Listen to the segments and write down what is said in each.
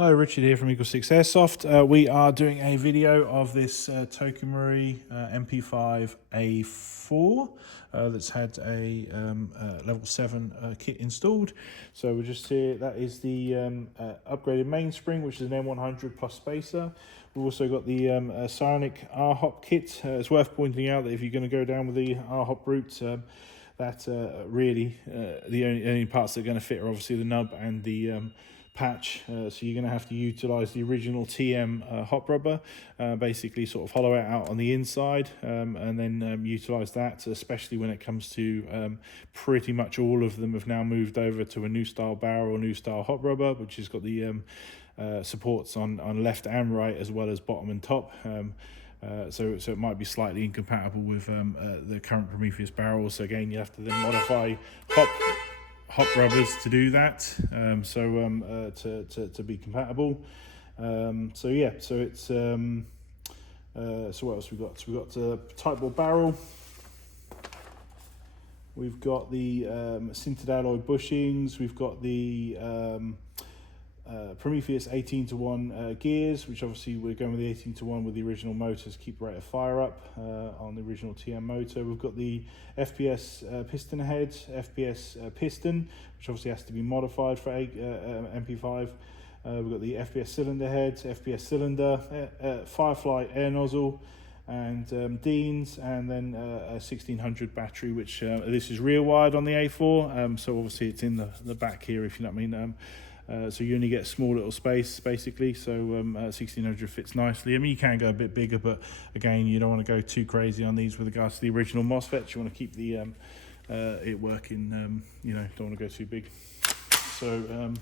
Hello, Richard here from EagleSix Airsoft. We are doing a video of this Marui MP5A4 that's had a level 7 kit installed. So we're just here, that is the upgraded mainspring, which is an M100 plus spacer. We've also got the Psionic R-Hop kit. It's worth pointing out that if you're going to go down with the R-Hop route, that really the only parts that are going to fit are obviously the nub and the patch, so you're going to have to utilize the original TM hop rubber, basically sort of hollow it out on the inside, and then utilize that, especially when it comes to pretty much all of them have now moved over to a new style barrel or new style hop rubber, which has got the supports on left and right as well as bottom and top. So it might be slightly incompatible with the current Prometheus barrels. So again, you have to then modify hop rubbers to do that, to be compatible. So yeah, so it's so what else we got? So we've got tight bore barrel. We've got the sintered alloy bushings. We've got the Prometheus 18:1 gears, which obviously we're going with the 18:1 with the original motors to keep the rate of fire up on the original TM motor. We've got the FPS Piston Head, FPS Piston, which obviously has to be modified for MP5. We've got the FPS Cylinder Head, FPS Cylinder, Firefly Air Nozzle, and Dean's, and then a 1600 battery, which this is rear wired on the A4, so obviously it's in the back here, if you know what I mean. So you only get a small little space basically, so 1600 fits nicely. I mean, you can go a bit bigger, but again, you don't want to go too crazy on these with regards to the original Mosfet. You want to keep the it working, you know, don't want to go too big. So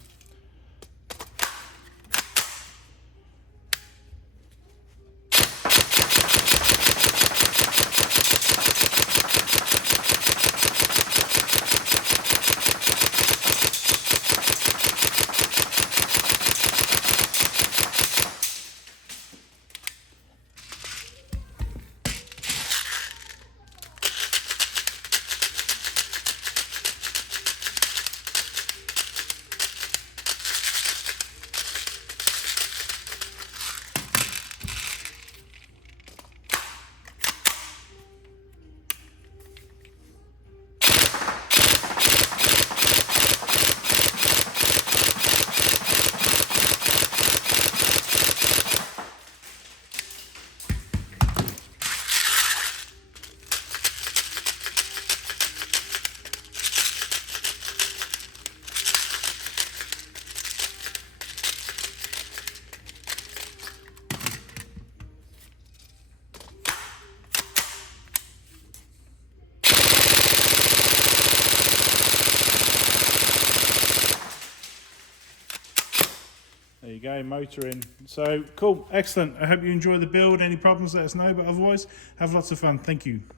there you go, motor in. So cool, excellent. I hope you enjoy the build. Any problems, let us know, but otherwise, have lots of fun. Thank you.